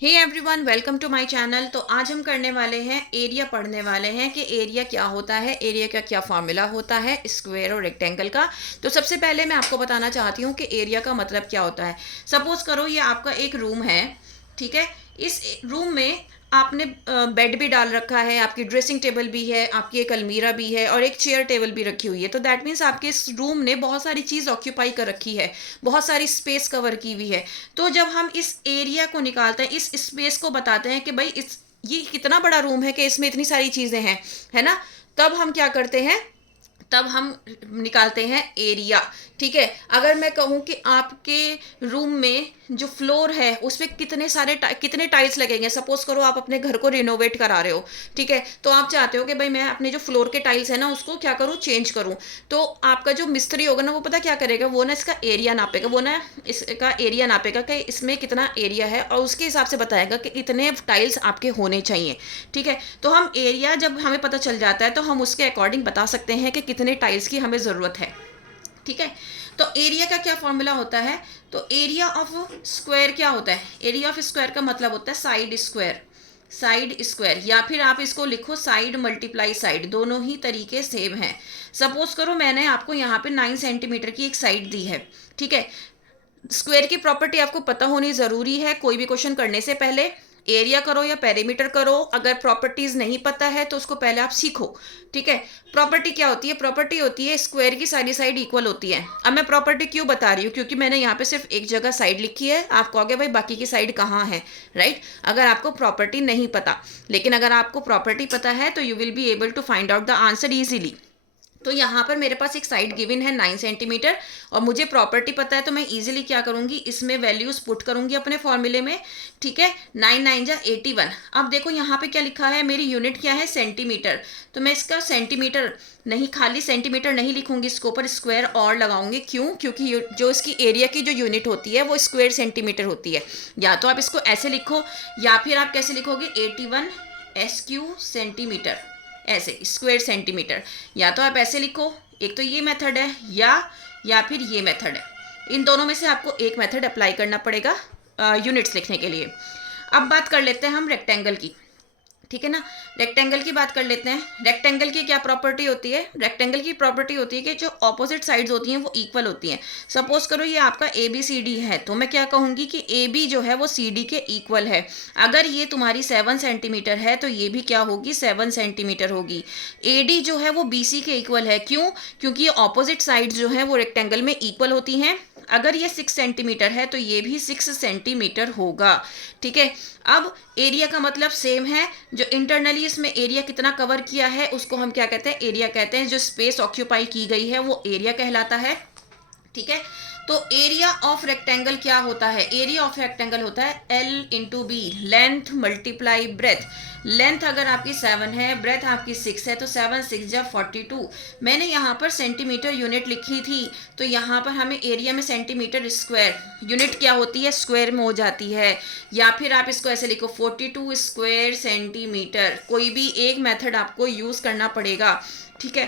Hey everyone, welcome to my channel. तो आज हम करने वाले हैं एरिया, पढ़ने वाले हैं कि एरिया क्या होता है, एरिया का क्या फार्मूला होता है स्क्वायर और रेक्टेंगल का। तो सबसे पहले मैं आपको बताना चाहती हूँ कि एरिया का मतलब क्या होता है। सपोज करो ये आपका एक रूम है, ठीक है। इस रूम में आपने बेड भी डाल रखा है, आपकी ड्रेसिंग टेबल भी है, आपकी एक अलमीरा भी है और एक चेयर टेबल भी रखी हुई है। तो दैट मीन्स आपके इस रूम ने बहुत सारी चीज़ ऑक्यूपाई कर रखी है, बहुत सारी स्पेस कवर की हुई है। तो जब हम इस एरिया को निकालते हैं, इस स्पेस को बताते हैं कि भाई इस ये कितना बड़ा रूम है कि इसमें इतनी सारी चीज़ें हैं, है ना। तब हम क्या करते हैं, तब हम निकालते हैं एरिया। ठीक है। अगर मैं कहूँ कि आपके रूम में जो फ्लोर है उस पर कितने टाइल्स लगेंगे। सपोज करो आप अपने घर को रिनोवेट करा रहे हो, ठीक है। तो आप चाहते हो कि भाई मैं अपने जो फ्लोर के टाइल्स है ना उसको क्या करूँ, चेंज करूँ। तो आपका जो मिस्त्री होगा ना वो पता क्या करेगा, वो ना इसका एरिया नापेगा, वो ना इसका एरिया नापेगा कि इसमें कितना एरिया है और उसके हिसाब से बताएगा कि इतने टाइल्स आपके होने चाहिए। ठीक है। तो हम एरिया जब हमें पता चल जाता है तो हम उसके अकॉर्डिंग बता सकते हैं कि कितने टाइल्स की हमें ज़रूरत है। ठीक है। तो एरिया का क्या फॉर्मूला होता है। तो एरिया ऑफ स्क्वायर क्या होता है, एरिया ऑफ स्क्वायर का मतलब होता है साइड स्क्वायर। साइड स्क्वायर या फिर आप इसको लिखो साइड मल्टीप्लाई साइड, दोनों ही तरीके सेम हैं। सपोज करो मैंने आपको यहाँ पे 9 सेंटीमीटर की एक साइड दी है, ठीक है। स्क्वायर की प्रॉपर्टी आपको पता होनी ज़रूरी है कोई भी क्वेश्चन करने से पहले। एरिया करो या पेरीमीटर करो, अगर प्रॉपर्टीज नहीं पता है तो उसको पहले आप सीखो। ठीक है। प्रॉपर्टी क्या होती है, प्रॉपर्टी होती है स्क्वायर की सारी साइड इक्वल होती है। अब मैं प्रॉपर्टी क्यों बता रही हूँ, क्योंकि मैंने यहाँ पे सिर्फ एक जगह साइड लिखी है। आप कहोगे भाई बाकी की साइड कहाँ है, राइट। अगर आपको प्रॉपर्टी नहीं पता, लेकिन अगर आपको प्रॉपर्टी पता है तो you will be able to find out the answer easily. तो यहाँ पर मेरे पास एक साइड गिवन है 9 सेंटीमीटर और मुझे प्रॉपर्टी पता है, तो मैं इजीली क्या करूँगी, इसमें वैल्यूज़ पुट करूँगी अपने फॉर्मूले में। ठीक है। 9 9 जा 81। अब देखो यहाँ पे क्या लिखा है, मेरी यूनिट क्या है, सेंटीमीटर। तो मैं इसका सेंटीमीटर नहीं, खाली सेंटीमीटर नहीं लिखूंगी, इसके ऊपर स्क्वायर और लगाऊंगी। क्यों, क्योंकि जो इसकी एरिया की जो यूनिट होती है वो स्क्वायर सेंटीमीटर होती है। या तो आप इसको ऐसे लिखो या फिर आप कैसे लिखोगे, 81 SQ सेंटीमीटर, ऐसे स्क्वायर सेंटीमीटर। या तो आप ऐसे लिखो, एक तो ये मेथड है या फिर ये मेथड है। इन दोनों में से आपको एक मेथड अप्लाई करना पड़ेगा यूनिट्स लिखने के लिए। अब बात कर लेते हैं हम रेक्टेंगल की, ठीक है ना। रेक्टेंगल की बात कर लेते हैं। रेक्टेंगल की क्या प्रॉपर्टी होती है, रेक्टेंगल की प्रॉपर्टी होती है कि जो ऑपोजिट साइड्स होती हैं वो इक्वल होती हैं। सपोज करो ये आपका ए बी सी डी है, तो मैं क्या कहूँगी कि ए बी जो है वो सी डी के इक्वल है। अगर ये तुम्हारी 7 सेंटीमीटर है तो ये भी क्या होगी, 7 सेंटीमीटर होगी। ए डी जो है वो बी सी के इक्वल है। क्यों, क्योंकि ये ऑपोजिट साइड्स जो हैं वो रेक्टेंगल में इक्वल होती हैं। अगर ये 6 सेंटीमीटर है तो ये भी 6 सेंटीमीटर होगा। ठीक है। अब एरिया का मतलब सेम है, जो इंटरनली इसमें एरिया कितना कवर किया है उसको हम क्या कहते हैं, एरिया कहते हैं। जो स्पेस ऑक्यूपाई की गई है वो एरिया कहलाता है। ठीक है। तो एरिया ऑफ रेक्टेंगल क्या होता है, एरिया ऑफ रेक्टेंगल होता है L/B, length multiply breath. Length अगर आपकी 7 है, ब्रेथ आपकी 6 है, तो 7 6 जा 42। मैंने यहाँ पर सेंटीमीटर यूनिट लिखी थी, तो यहाँ पर हमें एरिया में सेंटीमीटर स्क्वायर यूनिट क्या होती है, स्क्वायर में हो जाती है। या फिर आप इसको ऐसे लिखो 42 स्क्वायर सेंटीमीटर। कोई भी एक मेथड आपको यूज़ करना पड़ेगा। ठीक है।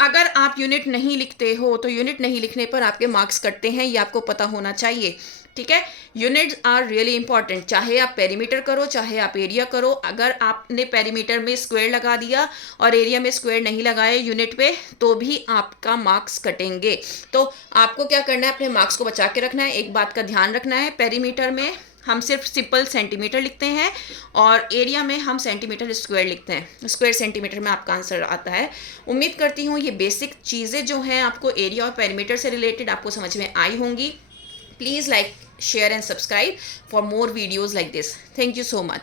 अगर आप यूनिट नहीं लिखते हो तो यूनिट नहीं लिखने पर आपके मार्क्स कटते हैं, ये आपको पता होना चाहिए। ठीक है। यूनिट्स आर रियली इंपॉर्टेंट, चाहे आप पेरीमीटर करो चाहे आप एरिया करो। अगर आपने पेरीमीटर में स्क्वायर लगा दिया और एरिया में स्क्वायर नहीं लगाए यूनिट पे, तो भी आपका मार्क्स कटेंगे। तो आपको क्या करना है, अपने मार्क्स को बचा के रखना है। एक बात का ध्यान रखना है, पेरीमीटर में हम सिर्फ सिंपल सेंटीमीटर लिखते हैं और एरिया में हम सेंटीमीटर स्क्वायर लिखते हैं। स्क्वायर सेंटीमीटर में आपका आंसर आता है। उम्मीद करती हूँ ये बेसिक चीज़ें जो हैं आपको एरिया और पेरीमीटर से रिलेटेड आपको समझ में आई होंगी। Please like, share and subscribe for more videos like this. Thank you so much.